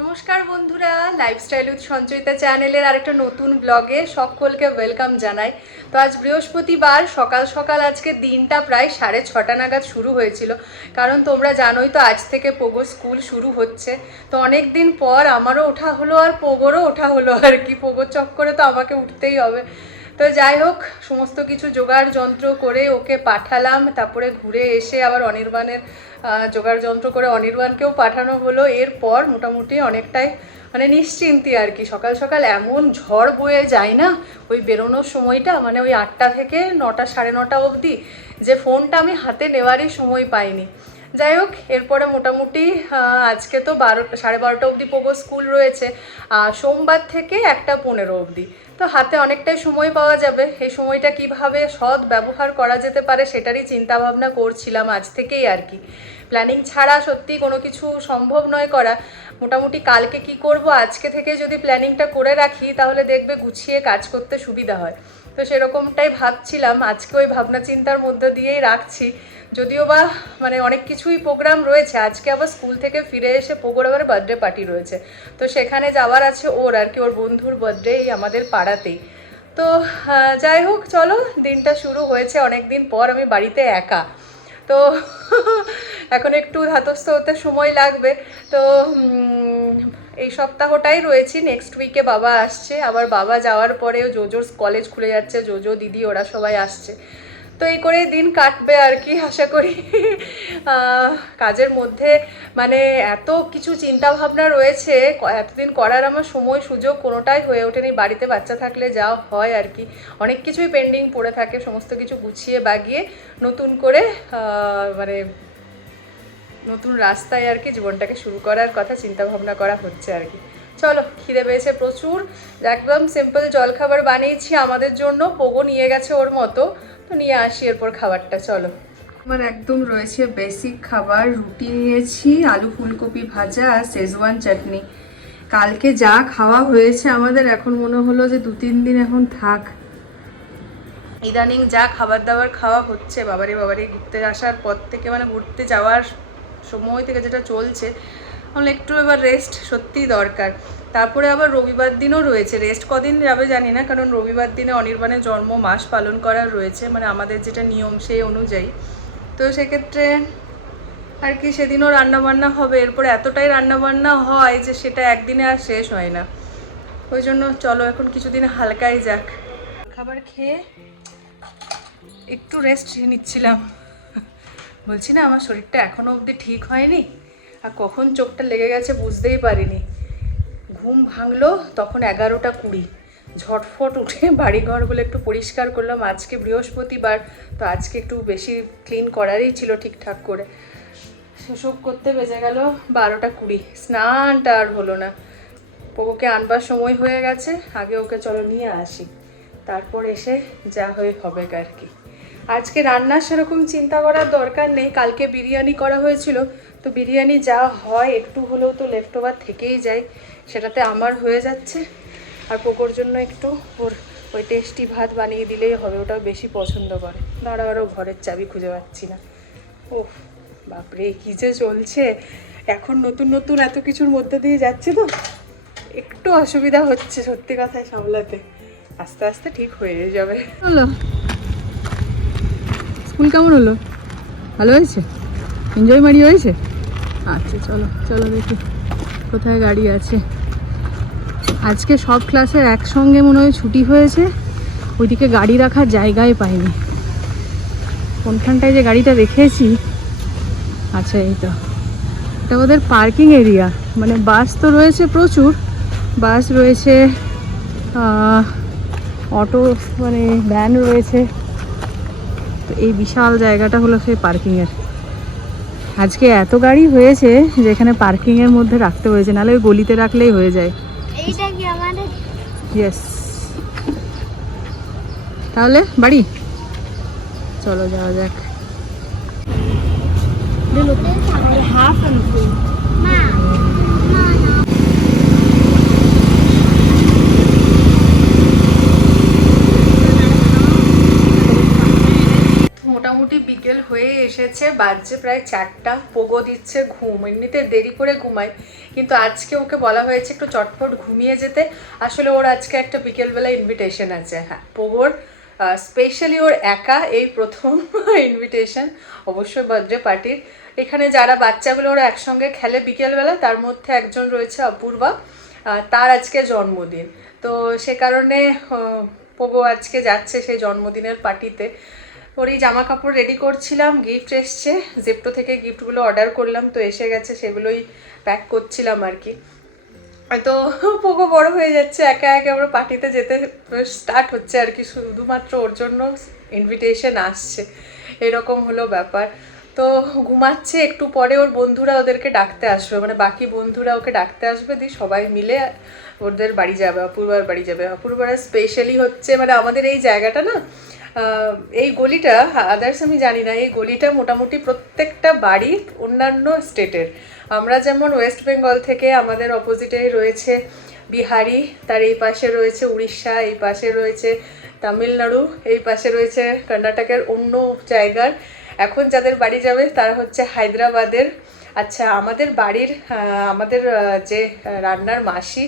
নমস্কার বন্ধুরা, lifestyle with Sanchayita চ্যানেলের আরেকটা নতুন ব্লগে সকলকে ওয়েলকাম জানাই। তো আজ বৃহস্পতিবার সকাল সকাল আজকে দিনটা প্রায় 6:30 নাগাদ শুরু হয়েছিল, কারণ তোমরা জানোই তো আজ থেকে পোগো স্কুল শুরু হচ্ছে। তো অনেক দিন পর আমারও ওঠা হলো আর পোগোরও ওঠা হলো আর কি। পোগোর চক্করে তো আমাকে উঠতেই হবে। তো যাই হোক, সমস্ত কিছু জোগাড় যন্ত্র করে ওকে পাঠালাম, তারপরে ঘুরে এসে আবার অনির্বাণের জোগাড় যন্ত্র করে অনির্বাণকেও পাঠানো হলো। এরপর মোটামুটি অনেকটাই মানে নিশ্চিন্তি আর কি। সকাল সকাল এমন ঝড় বয়ে যায় না ওই বেরোনোর সময়টা, মানে ওই 8টা থেকে 9টা 9:30 অবধি, যে ফোনটা আমি হাতে নেওয়ারই সময় পাইনি। যাই হোক, এরপরে মোটামুটি আজকে তো 12:30 অবধি পোগো স্কুল রয়েছে, সোমবার থেকে 1:15 অবধি। তো হাতে অনেকটাই সময় পাওয়া যাবে। এই সময়টা কিভাবে সৎ ব্যবহার করা যেতে পারে সেটারই চিন্তা ভাবনা করছিলাম আজ থেকেই আর কি। প্ল্যানিং ছাড়া সত্যি কোনো কিছু সম্ভব নয় করা। মোটামুটি কালকে কি করব আজকে থেকে যদি প্ল্যানিংটা করে রাখি তাহলে দেখবে গুছিয়ে কাজ করতে সুবিধা হয়। তো সেরকমটাই ভাবছিলাম, আজকে ওই ভাবনা চিন্তার মধ্যে দিয়েই রাখছি। যদিও বা মানে অনেক কিছুই প্রোগ্রাম রয়েছে, আজকে আবার স্কুল থেকে ফিরে এসে পোগোর আবার বার্থডে পার্টি রয়েছে। তো সেখানে যাওয়ার আছে ওর আর কি, ওর বন্ধুর বার্থডে আমাদের পাড়াতেই। তো যাই হোক, চলো, দিনটা শুরু হয়েছে অনেক দিন পর, আমি বাড়িতে একা। তো এখন একটু ধাতস্থ হতে সময় লাগবে। তো এই সপ্তাহটাই রয়েছি, নেক্সট উইকে বাবা আসছে। আবার বাবা যাওয়ার পরেও জোজোর কলেজ খুলে যাচ্ছে, জোজো দিদি ওরা সবাই আসছে। তো এই করেই দিন কাটবে আর কি আশা করি। কাজের মধ্যে মানে এত কিছু চিন্তা ভাবনা রয়েছে, এতদিন করার আমার সময় সুযোগ কোনোটাই হয়ে ওঠেনি। বাড়িতে বাচ্চা থাকলে যা হয় আর কি, অনেক কিছুই পেন্ডিং পড়ে থাকে, সমস্ত কিছু গুছিয়ে বাগিয়ে নতুন করে মানে নতুন রাস্তায় আর কি জীবনটাকে শুরু করার কথা চিন্তা ভাবনা করা হচ্ছে আর কি। চলো, খিদে পেয়েছে প্রচুর। একদম সিম্পল জলখাবার বানিয়েছি আমাদের জন্য, পোগো নিয়ে গেছে ওর মতো, তো নিয়ে আসি এরপর খাবারটা। চলো, আমার একদম রয়েছে বেসিক খাবার। রুটি নিয়েছি, আলু ফুলকপি ভাজা আর শেজওয়ান চাটনি। কালকে যা খাওয়া হয়েছে আমাদের, এখন মনে হলো যে 2-3 দিন এখন থাক। ইদানিং যা খাবার দাবার খাওয়া হচ্ছে, বাবারে বাবারে, ঘুরতে আসার পর থেকে মানে ঘুরতে যাওয়ার সময় থেকে যেটা চলছে, তাহলে একটু এবার রেস্ট সত্যিই দরকার। তারপরে আবার রবিবার দিনও রয়েছে, রেস্ট কদিন যাবে জানি না, কারণ রবিবার দিনে অনির্বাণের জন্ম মাস পালন করার রয়েছে, মানে আমাদের যেটা নিয়ম সেই অনুযায়ী। তো সেক্ষেত্রে আর কি সেদিনও রান্নাবান্না হবে। এরপরে এতটাই রান্নাবান্না হয় যে সেটা একদিনে আর শেষ হয় না। ওই জন্য চলো এখন কিছুদিন হালকাই যাক। খাবার খেয়ে একটু রেস্ট নিচ্ছিলাম। বলছি না, আমার শরীরটা এখনও অবধি ঠিক হয়নি, আর কখন চোখটা লেগে গেছে বুঝতেই পারিনি। ঘুম ভাঙলো তখন 11:20, ঝটফট উঠে বাড়িঘরগুলো একটু পরিষ্কার করলাম। আজকে বৃহস্পতিবার, তো আজকে একটু বেশি ক্লিন করারই ছিল ঠিকঠাক করে। সেসব করতে বেজে গেল 12:20। স্নানটা আর হলো না। পোগোকে আনবার সময় হয়ে গেছে, আগে ওকে চলো নিয়ে আসি, তারপর এসে যা হয়ে হবে আর কি। আজকে রান্নার সেরকম চিন্তা করার দরকার নেই, কালকে বিরিয়ানি করা হয়েছিল, তো বিরিয়ানি যা হয় একটু হলেও তো লেফট ওভার থেকেই যায়, সেটাতে আমার হয়ে যাচ্ছে। আর পোগোর জন্য একটু ওর ওই টেস্টি ভাত বানিয়ে দিলেই হবে, ওটাও বেশি পছন্দ করে। দাঁড়াও, ঘরের চাবি খুঁজে পাচ্ছি না। ওহ বাপরে, কী যে চলছে এখন, নতুন নতুন এত কিছুর মধ্যে দিয়ে যাচ্ছে, তো একটু অসুবিধা হচ্ছে সত্যি কথায় সামলাতে। আস্তে আস্তে ঠিক হয়ে যাবে। হলো, স্কুল কেমন হলো? ভালো হয়েছে? এনজয় মারি হয়েছে? আচ্ছা, চলো চলো দেখি কোথায় গাড়ি আছে। আজকে সব ক্লাসের একসঙ্গে মনে হয় ছুটি হয়েছে, ওইদিকে গাড়ি রাখার জায়গায় পাইনি। কোনখানটায় যে গাড়িটা রেখেছি, আচ্ছা এই তো, এটা ওদের পার্কিং এরিয়া। মানে বাস তো রয়েছে প্রচুর, বাস রয়েছে, অটো মানে ভ্যান রয়েছে। তো এই বিশাল জায়গাটা হলো সেই পার্কিংয়ের। আজকে এত গাড়ি হয়েছে যে এখানে পার্কিংয়ের মধ্যে রাখতে হয়েছে, নাহলে ওই গলিতে রাখলেই হয়ে যায়। এইটা কি আমাদের? ইয়েস। তাহলে বাড়ি চলো যাওয়া যাক। হাফ না না মোটামুটি বিকেল হয়ে এসেছে, বাজছে প্রায় 4টা। পোগো দিচ্ছে ঘুম, এমনিতে দেরি করে ঘুমায়, কিন্তু আজকে ওকে বলা হয়েছে একটু চটপট ঘুমিয়ে যেতে। আসলে ওর আজকে একটা বিকেলবেলা ইনভিটেশন আছে। হ্যাঁ, পোগোর স্পেশালি ওর একা এই প্রথম ইনভিটেশন, অবশ্যই বার্থডে পার্টির। এখানে যারা বাচ্চাগুলো ওরা একসঙ্গে খেলে বিকেলবেলা, তার মধ্যে একজন রয়েছে অপূর্বা, তার আজকে জন্মদিন। তো সে কারণে পোগো আজকে যাচ্ছে সেই জন্মদিনের পার্টিতে। ওর এই জামা কাপড় রেডি করছিলাম, গিফট এসছে, জেপ্টো থেকে গিফটগুলো অর্ডার করলাম, তো এসে গেছে, সেগুলোই প্যাক করছিলাম আর কি। তো পোগো বড় হয়ে যাচ্ছে, একা একা আমরা পার্টিতে যেতে স্টার্ট হচ্ছে আর কি, শুধুমাত্র ওর জন্য ইনভিটেশন আসছে, এরকম হলো ব্যাপার। তো ঘুমাচ্ছে, একটু পরে ওর বন্ধুরা ওদেরকে ডাকতে আসবে, মানে বাকি বন্ধুরা ওকে ডাকতে আসবে, দিয়ে সবাই মিলে ওদের বাড়ি যাবে, অপূর্বার বাড়ি যাবে। অপূর্বার স্পেশালি হচ্ছে, মানে আমাদের এই জায়গাটা না, এই গলিটা আদার্স আমি জানি না, এই গলিটা মোটামুটি প্রত্যেকটা বাড়ি অন্যান্য স্টেটের। আমরা যেমন ওয়েস্ট বেঙ্গল থেকে, আমাদের অপোজিটে রয়েছে বিহারি, তার এই পাশে রয়েছে উড়িষ্যা, এই পাশে রয়েছে তামিলনাড়ু, এই পাশে রয়েছে কর্ণাটকের অন্য জায়গার। এখন যাদের বাড়ি যাবে তারা হচ্ছে হায়দ্রাবাদের। আচ্ছা, আমাদের বাড়ির আমাদের যে রান্নার মাসি,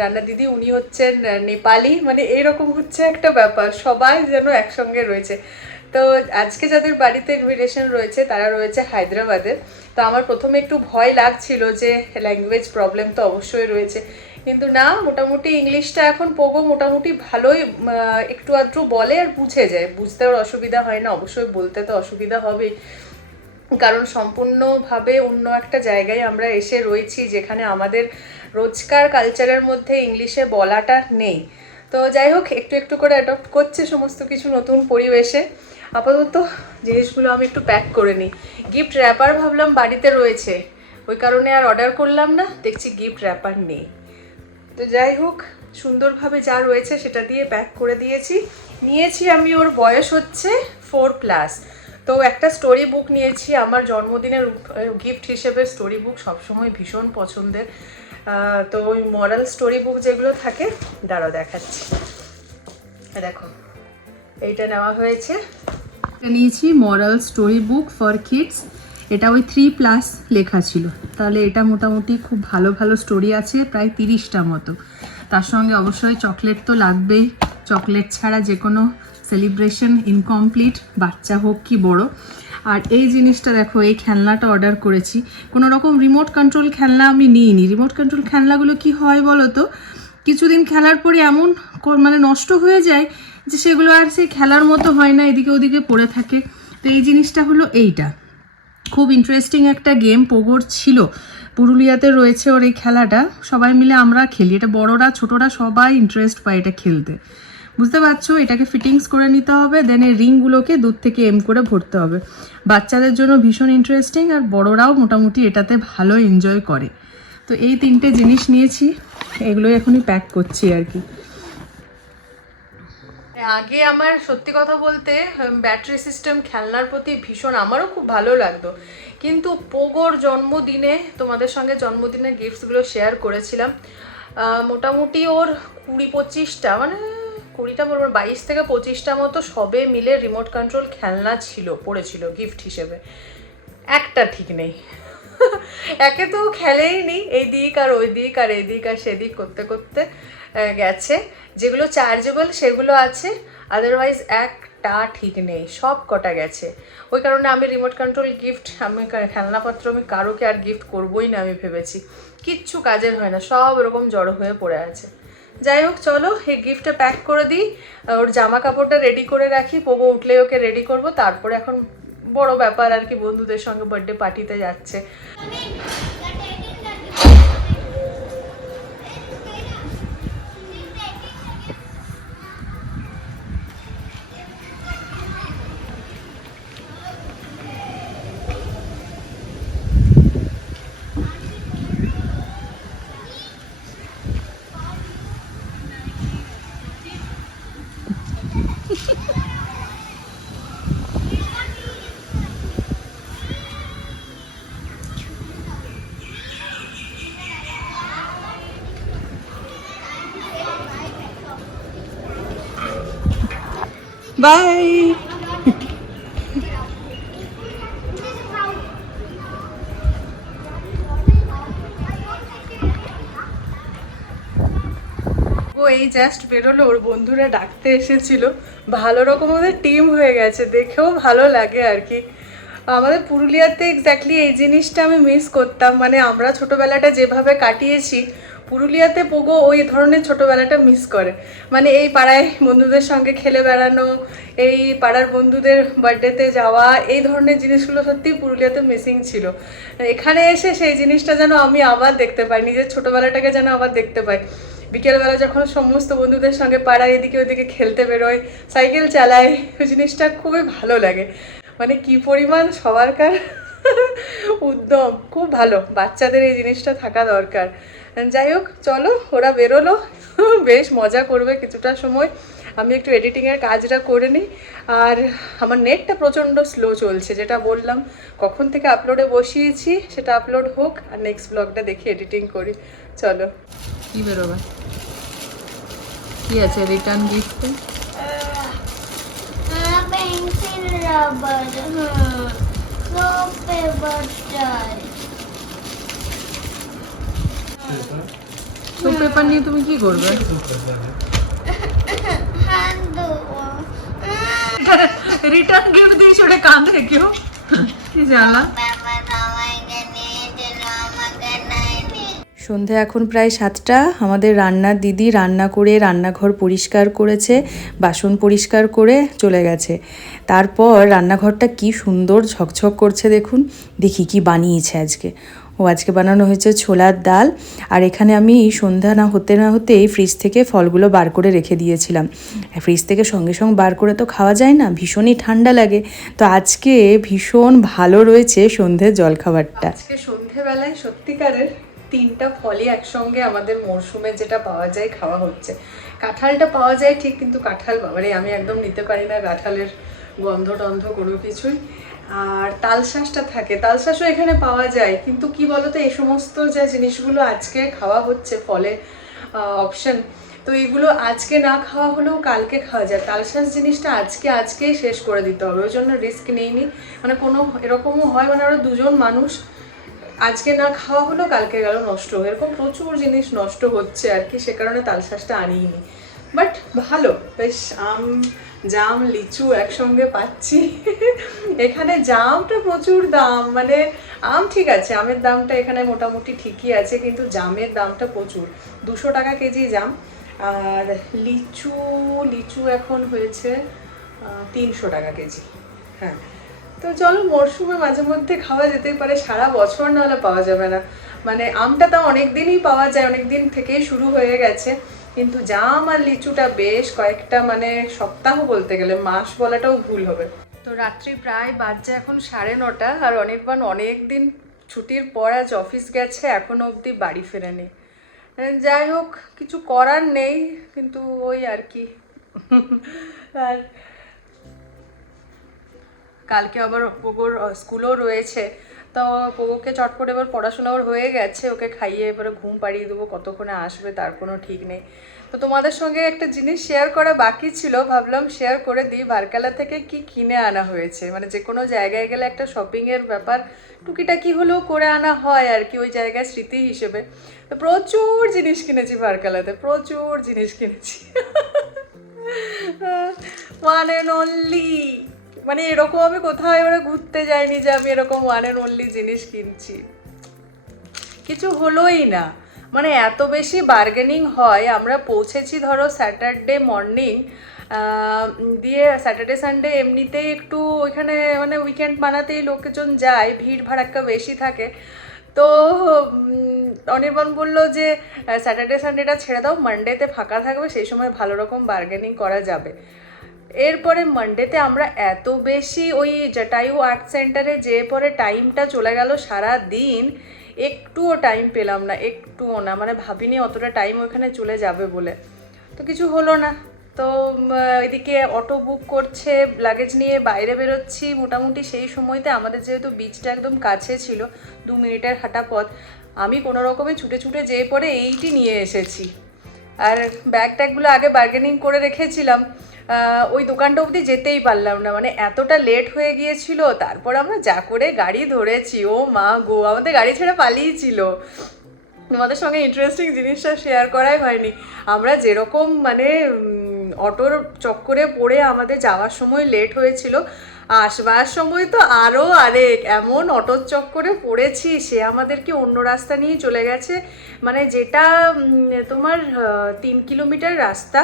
রান্না দিদি, উনি হচ্ছেন নেপালি, মানে এইরকম হচ্ছে একটা ব্যাপার, সবাই যেন একসঙ্গে রয়েছে। তো আজকে যাদের বাড়িতে ইনভিটেশন রয়েছে তারা রয়েছে হায়দ্রাবাদে। তো আমার প্রথমে একটু ভয় লাগছিল যে ল্যাঙ্গুয়েজ প্রবলেম তো অবশ্যই রয়েছে, কিন্তু না, মোটামুটি ইংলিশটা এখন পোগো মোটামুটি ভালোই একটু আধটু বলে আর বুঝে যায়, বুঝতে ওর অসুবিধা হয় না। অবশ্যই বলতে তো অসুবিধা হবেই, কারণ সম্পূর্ণভাবে অন্য একটা জায়গায় আমরা এসে রয়েছি, যেখানে আমাদের রোজকার কালচারের মধ্যে ইংলিশে বলাটা নেই। তো যাই হোক, একটু একটু করে অ্যাডপ্ট করছে সমস্ত কিছু নতুন পরিবেশে। আপাতত জিনিসগুলো আমি একটু প্যাক করে নিই। গিফট র্যাপার ভাবলাম বাড়িতে রয়েছে, ওই কারণে আর অর্ডার করলাম না, দেখছি গিফট র্যাপার নেই। তো যাই হোক, সুন্দরভাবে যা রয়েছে সেটা দিয়ে প্যাক করে নিয়েছি আমি। ওর বয়স হচ্ছে 4+। তো একটা স্টোরি বুক নিয়েছি, আমার জন্মদিনের গিফট হিসেবে স্টোরি বুক সবসময় ভীষণ পছন্দের। তো ওই মরাল স্টোরি বুক যেগুলো থাকে, দাঁড়াও দেখাচ্ছি, দেখো এইটা নেওয়া হয়েছে। নিয়েছি মরাল স্টোরি বুক ফর কিডস, এটা ওই 3+ লেখা ছিল। তাহলে এটা মোটামুটি খুব ভালো ভালো স্টোরি আছে, প্রায় 30টা মতো। তার সঙ্গে অবশ্যই চকলেট তো লাগবেই, চকলেট ছাড়া যে কোনো সেলিব্রেশন ইনকমপ্লিট, বাচ্চা হোক কি বড়। আর এই জিনিসটা দেখো, এই খেলনাটা অর্ডার করেছি। কোনো রকম রিমোট কন্ট্রোল খেলনা আমি নিইনি। রিমোট কন্ট্রোল খেলনাগুলো কি হয় বলো তো, কিছুদিন খেলার পরে এমন মানে নষ্ট হয়ে যায় যে সেগুলো আর সেই খেলার মতো হয় না, এদিকে ওদিকে পড়ে থাকে। তো এই জিনিসটা হলো এইটা, খুব ইন্টারেস্টিং একটা গেম পোগোর ছিল, পুরুলিয়াতে রয়েছে ওর এই খেলাটা, সবাই মিলে আমরা খেলি, এটা বড়রা ছোটরা সবাই ইন্টারেস্ট পায় এটা খেলতে। বুঝতে পারছো, এটাকে ফিটিংস করে নিতে হবে, দেন এই রিংগুলোকে দুধ থেকে এম করে ভরতে হবে। বাচ্চাদের জন্য ভীষণ ইন্টারেস্টিং, আর বড়রাও মোটামুটি এটাতে ভালো এনজয় করে। তো এই 3টে জিনিস নিয়েছি, এগুলোই এখনই প্যাক করছি আর কি। আগে আমার সত্যি কথা বলতে ব্যাটারি সিস্টেম খেলনার প্রতি ভীষণ, আমারও খুব ভালো লাগতো, কিন্তু পোগোর জন্মদিনে তোমাদের সঙ্গে জন্মদিনের গিফটসগুলো শেয়ার করেছিলাম। মোটামুটি ওর 20-25টা, মানে 20টা বলবো, 22 থেকে 25টা মতো সবে মিলে রিমোট কন্ট্রোল খেলনা পড়েছিল গিফট হিসেবে। একটা ঠিক নেই, একে তো খেলেই নি, এই দিক আর ওই দিক আর এদিক আর সেদিক করতে করতে গেছে। যেগুলো চার্জেবল সেগুলো আছে, আদারওয়াইজ একটা ঠিক নেই, সব কটা গেছে। ওই কারণে আমি রিমোট কন্ট্রোল গিফট, আমি খেলনাপত্র আমি কারোকে আর গিফট করবোই না, আমি ভেবেছি কিচ্ছু কাজের হয় না, সব এরকম জড়ো হয়ে পড়ে আছে। যাই হোক, চলো এই গিফটটা প্যাক করে দিই, ওর জামা কাপড়টা রেডি করে রাখি, পোগো উঠলে ওকে রেডি করব, তারপরে এখন বড় ব্যাপার আর কি, বন্ধুদের সঙ্গে বার্থডে পার্টিতে যাচ্ছে। বাই। ও এই জাস্ট বেরোলো, ওর বন্ধুরা ডাকতে এসেছিল। ভালো রকম ওদের টিম হয়ে গেছে, দেখেও ভালো লাগে আর কি। আমাদের পুরুলিয়াতে এক্স্যাক্টলি এই জিনিসটা আমি মিস করতাম, মানে আমরা ছোটোবেলাটা যেভাবে কাটিয়েছি, পুরুলিয়াতে পোগো ওই ধরনের ছোটোবেলাটা মিস করে। মানে এই পাড়ায় বন্ধুদের সঙ্গে খেলে বেড়ানো, এই পাড়ার বন্ধুদের বার্থডেতে যাওয়া, এই ধরনের জিনিসগুলো সত্যিই পুরুলিয়াতে মিসিং ছিল। এখানে এসে সেই জিনিসটা যেন আমি আবার দেখতে পাই, নিজের ছোটোবেলাটাকে যেন আবার দেখতে পাই। বিকেলবেলা যখন সমস্ত বন্ধুদের সঙ্গে পাড়ায় এদিকে ওদিকে খেলতে বেরোয়, সাইকেল চালায়, ওই জিনিসটা খুবই ভালো লাগে। মানে কি পরিমাণ সবারকার উদ্যম, খুব ভালো। বাচ্চাদের এই জিনিসটা থাকা দরকার। যাই হোক, চলো, ওরা বেরোলো, বেশ মজা করবে কিছুটা সময়। আমি একটু এডিটিংয়ের কাজটা করে নিই। আর আমার নেটটা প্রচণ্ড স্লো চলছে, যেটা বললাম কখন থেকে আপলোডে বসিয়েছি, সেটা আপলোড হোক আর নেক্সট ব্লগটা দেখি এডিটিং করি। চলো। কি বেরোবে, কি আছে রিটার্ন গিফটে? পেন্সিল রাবার, সোপ পেপার টাই। সোপ পেপার নিয়ে তুমি কি করবে? হ্যান্ড দেবো। রিটার্ন গিফট দিয়েছি, ওটা কাঁদে কেউ, কি জ্বালা। বাবা আমাকে নিয়েছিল, আমাকে নেয়নি। সন্ধে এখন প্রায় 7টা। আমাদের রান্নার দিদি রান্না করে রান্নাঘর পরিষ্কার করেছে, বাসন পরিষ্কার করে চলে গেছে। তারপর রান্নাঘরটা কি সুন্দর ঝকঝক করছে দেখুন। দেখি কি বানিয়েছে আজকে। আজকে বানানো হয়েছে ছোলার ডাল। আর এখানে আমি সন্ধ্যা না হতেই ফ্রিজ থেকে ফলগুলো বার করে রেখে দিয়েছিলাম। ফ্রিজ থেকে সঙ্গে সঙ্গে বার করে তো খাওয়া যায় না, ভীষণই ঠান্ডা লাগে। তো আজকে ভীষণ ভালো রয়েছে সন্ধ্যের জলখাবারটা। আজকে সন্ধ্যেবেলায় সত্যিকারের 3টা ফলই একসঙ্গে আমাদের মরশুমে যেটা পাওয়া যায় খাওয়া হচ্ছে। কাঁঠালটা পাওয়া যায় ঠিক, কিন্তু কাঁঠাল বাবারে আমি একদম নিতে পারি না, কাঁঠালের গন্ধ টন্ধ কোনো কিছুই। আর তালশাঁসটা থাকে, তালশাঁসও এখানে পাওয়া যায়, কিন্তু কি বলতো, এই সমস্ত যে জিনিসগুলো আজকে খাওয়া হচ্ছে ফলে অপশন, তো এগুলো আজকে না খাওয়া হলেও কালকে খাওয়া যায়। তালশাঁস জিনিসটা আজকেই শেষ করে দিতে হবে, ওই জন্য রিস্ক নিইনি। মানে কোনো এরকমও হয়, মানে ওরা দুজন মানুষ, আজকে না খাওয়া হলো কালকে গেল নষ্ট, এরকম প্রচুর জিনিস নষ্ট হচ্ছে আর কি, সে কারণে তালশাঁসটা আনিনি। বাট ভালো, বেশ আম জাম লিচু একসঙ্গে পাচ্ছি। এখানে জামটা প্রচুর দাম, মানে আম ঠিক আছে, আমের দামটা এখানে মোটামুটি ঠিকই আছে, কিন্তু জামের দামটা প্রচুর, 200 টাকা কেজি জাম। আর লিচু এখন হয়েছে 300 টাকা কেজি। হ্যাঁ, তো চলো, মরশুমে মাঝে মধ্যে খাওয়া যেতেই পারে, সারা বছর না হলে পাওয়া যাবে না। মানে আমটা তো অনেক দিনই পাওয়া যায়, অনেক দিন থেকেই শুরু হয়ে গেছে, কিন্তু জাম আর লিচুটা বেশ কয়েকটা, মানে সপ্তাহ বলতে গেলে, মাস বলাটাও ভুল হবে। তো রাত্রি প্রায় বাজছে এখন 9:30, আর অনির্বাণ অনেক দিন ছুটির পর আজ অফিস গেছে, এখনো অবধি বাড়ি ফেরেনি। যাই হোক, কিছু করার নেই, কিন্তু ওই আর কি। আর কালকে আবার পোগোর স্কুলও রয়েছে, তো পোগোকে চটপট এবার পড়াশোনা ওর হয়ে গেছে, ওকে খাইয়ে এবারে ঘুম পাড়িয়ে দেবো, কতক্ষণে আসবে তার কোনো ঠিক নেই। তো তোমাদের সঙ্গে একটা জিনিস শেয়ার করা বাকি ছিল, ভাবলাম শেয়ার করে দিই। ভারকালা থেকে কি কিনে আনা হয়েছে, মানে যে কোনো জায়গায় গেলে একটা শপিংয়ের ব্যাপার টুকিটাকি হলেও করে আনা হয় আর কি, ওই জায়গায় স্মৃতি হিসেবে। তো প্রচুর জিনিস কিনেছি ভারকালাতে, প্রচুর জিনিস কিনেছি। ওয়ান অ্যান্ড অনলি, মানে এরকম আমি কোথাও এবারে ঘুরতে যাইনি যে আমি এরকম ওয়ান অ্যান্ড অনলি জিনিস কিনছি, কিছু হলোই না। মানে এত বেশি বার্গেনিং হয়। আমরা পৌঁছেছি ধরো স্যাটারডে মর্নিং, দিয়ে স্যাটারডে সানডে এমনিতেই একটু ওইখানে মানে উইকেন্ড বানাতেই লোকজন যায়, ভিড় ভাড়াক্কা বেশি থাকে। তো অনির্বাণ বললো যে স্যাটারডে সানডেটা ছেড়ে দাও, মানডেতে ফাঁকা থাকবে, সেই সময় ভালো রকম বার্গেনিং করা যাবে। এরপরে মানডেতে আমরা এত বেশি ওই জটায়ু আর্ট সেন্টারে যেয়ে পরে টাইমটা চলে গেল সারা দিন, একটুও টাইম পেলাম না, একটুও না, মানে ভাবিনি অতটা টাইম ওখানে চলে যাবে বলে। তো কিছু হলো না। তো এদিকে অটো বুক করছে, লাগেজ নিয়ে বাইরে বেরোচ্ছি, মোটামুটি সেই সময়তে আমাদের যেহেতু বিচটা একদম কাছে ছিল, 2 মিনিটের হাঁটা পথ, আমি কোনো রকমে ছুটে যেয়ে পরে এইটি নিয়ে এসেছি। আর ব্যাগ ট্যাগগুলো আগে বার্গেনিং করে রেখেছিলাম, ওই দোকানটা অবধি যেতেই পারলাম না, মানে এতটা লেট হয়ে গিয়েছিল। তারপর আমরা যা করে গাড়ি ধরেছি, ও মা গো, আমাদের গাড়ি ছেড়ে পালিয়েছিল। তোমাদের সঙ্গে ইন্টারেস্টিং জিনিসটা শেয়ার করাই হয়নি। আমরা যেরকম মানে অটোর চক্করে পড়ে আমাদের যাওয়ার সময় লেট হয়েছিল, আসবার সময় তো আরও আরেক এমন অটোর চক্করে পড়েছি, সে আমাদেরকে অন্য রাস্তা নিয়ে চলে গেছে। মানে যেটা তোমার 3 কিলোমিটার রাস্তা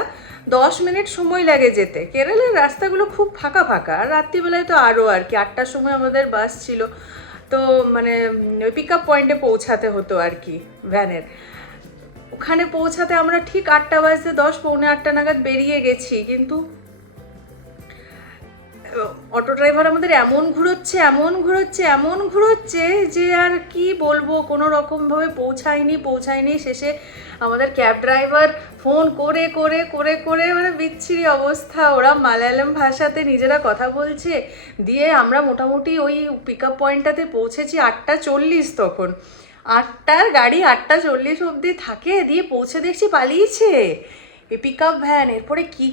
10 মিনিট সময় লাগে যেতে। কেরলের রাস্তাগুলো খুব ফাঁকা ফাঁকা, আর রাত্রিবেলায় তো আরও আর কি। 8টার সময় আমাদের বাস ছিল, তো মানে ওই পিক আপ পয়েন্টে পৌঁছাতে হতো আর কি ভ্যানের। ওখানে পৌঁছাতে আমরা ঠিক 8টা বাজতে 10, পৌনে 8টা নাগাদ বেরিয়ে গেছি, কিন্তু অটো ড্রাইভার আমাদের এমন ঘুরোচ্ছে যে আর কি বলবো, কোনো রকমভাবে পৌঁছায়নি। শেষে আমাদের ক্যাব ড্রাইভার ফোন করে করে করে করে মানে বিচ্ছিরি অবস্থা। ওরা মালায়ালাম ভাষাতে নিজেরা কথা বলছে, দিয়ে আমরা মোটামুটি ওই পিক আপ পয়েন্টটাতে পৌঁছেছি 8:40 তখন। 8টার গাড়ি 8:40 অবধি থাকে, দিয়ে পৌঁছে দেখছি পালিয়েছে এই পিক আপ ভ্যান। এরপরে কি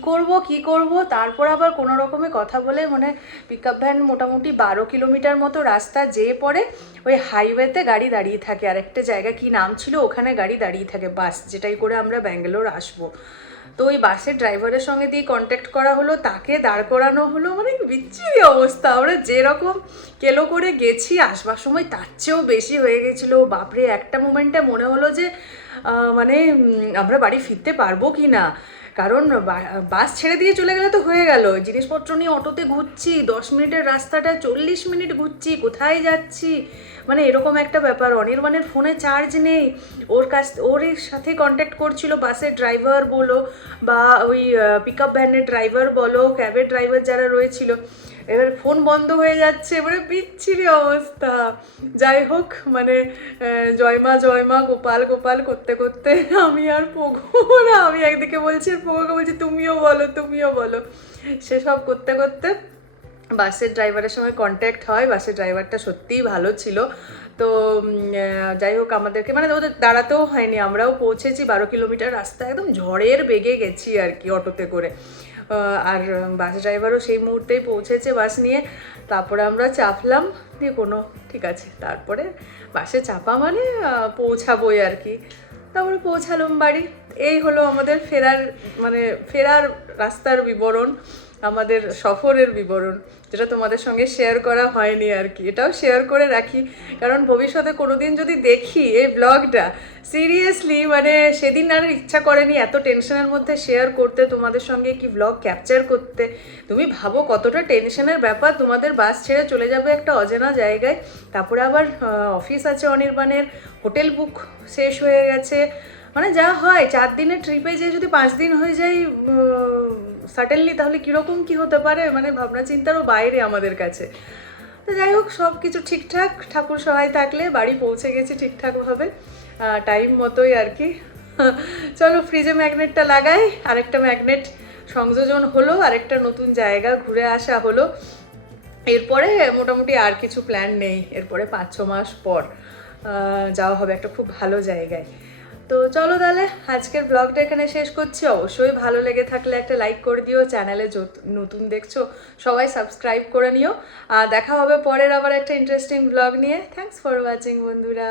করব, তারপর আবার কোনো রকমে কথা বলে মানে পিক আপ ভ্যান মোটামুটি 12 কিলোমিটার মতো রাস্তা যেয়ে পড়ে ওই হাইওয়েতে গাড়ি দাঁড়িয়ে থাকে। আর একটা জায়গা কি নাম ছিল, ওখানে গাড়ি দাঁড়িয়ে থাকে, বাস যেটাই করে আমরা ব্যাঙ্গালোর আসবো। তো ওই বাসের ড্রাইভারের সঙ্গে দিয়ে কন্ট্যাক্ট করা হলো, তাকে দাঁড় করানো হলো, মানে বিচ্ছিরি অবস্থা। আমরা যেরকম কেলো করে গেছি, আসবার সময় তার চেয়েও বেশি হয়ে গেছিলো। বাপরে, একটা মোমেন্টে মনে হলো যে মানে আমরা বাড়ি ফিরতে পারবো কি না, কারণ বাস ছেড়ে দিয়ে চলে গেলে তো হয়ে গেল, জিনিসপত্র নিয়ে অটোতে ঘুরছি, 10 মিনিটের রাস্তাটা 40 মিনিট ঘুরছি, কোথায় যাচ্ছি, মানে এরকম একটা ব্যাপার। অনির্বাণের ফোনে চার্জ নেই, ওর সাথে কন্ট্যাক্ট করছিল বাসের ড্রাইভার বলো বা ওই পিক আপ ভ্যানের ড্রাইভার বলো, ক্যাবের ড্রাইভার যারা রয়েছিল, এবার ফোন বন্ধ হয়ে যাচ্ছে, মানে বিচ্ছিরি অবস্থা। যাই হোক, মানে জয় মা গোপাল গোপাল করতে করতে আমি আর আমি একদিকে বলছি, আর পোগোকে বলছি তুমিও বলো। সেসব করতে করতে বাসের ড্রাইভারের সঙ্গে কন্ট্যাক্ট হয়। বাসের ড্রাইভারটা সত্যিই ভালো ছিল। তো যাই হোক, আমাদেরকে মানে ওদের দাঁড়াতেও হয়নি, আমরাও পৌঁছেছি। 12 কিলোমিটার রাস্তা একদম ঝড়ের বেগে গেছি আর কি অটোতে করে। আর বাস ড্রাইভারও সেই মুহূর্তেই পৌঁছেছে বাস নিয়ে। তারপরে আমরা চাপলাম, দিয়ে কোনো ঠিক আছে, তারপরে বাসে চাপা মানে পৌঁছাবোই আর কি। তারপরে পৌঁছালাম বাড়ি। এই হলো আমাদের ফেরার রাস্তার বিবরণ, আমাদের সফরের বিবরণ, যেটা তোমাদের সঙ্গে শেয়ার করা হয়নি আর কি। এটাও শেয়ার করে রাখি, কারণ ভবিষ্যতে কোনোদিন যদি দেখি এই ব্লগটা, সিরিয়াসলি মানে সেদিন আর ইচ্ছা করেনি এত টেনশনের মধ্যে শেয়ার করতে তোমাদের সঙ্গে, কি ব্লগ ক্যাপচার করতে। তুমি ভাবো কতটা টেনশনের ব্যাপার, তোমাদের বাস ছেড়ে চলে যাবে একটা অজানা জায়গায়, তারপরে আবার অফিস আছে অনির্বাণের, হোটেল বুক শেষ হয়ে গেছে, মানে যা হয় 4 দিনের ট্রিপে যে যদি 5 দিন হয়ে যায় সাডেনলি, তাহলে কীরকম কী হতে পারে, মানে ভাবনা চিন্তারও বাইরে আমাদের কাছে। তো যাই হোক, সব কিছু ঠিকঠাক, ঠাকুর সহায় থাকলে বাড়ি পৌঁছে গেছি ঠিকঠাকভাবে, টাইম মতোই আর কি। চলো ফ্রিজে ম্যাগনেটটা লাগাই, আরেকটা ম্যাগনেট সংযোজন হলো, আরেকটা নতুন জায়গা ঘুরে আসা হলো। এরপরে মোটামুটি আর কিছু প্ল্যান নেই, এরপরে 5-6 মাস পর যাওয়া হবে একটা খুব ভালো জায়গায়। তো চলো তাহলে আজকের ব্লগটা এখানে শেষ করছি। অবশ্যই ভালো লেগে থাকলে একটা লাইক করে দিও, চ্যানেলে নতুন দেখছো সবাই সাবস্ক্রাইব করে নিও। আর দেখা হবে পরের আবার একটা ইন্টারেস্টিং ব্লগ নিয়ে। থ্যাঙ্কস ফর ওয়াচিং বন্ধুরা।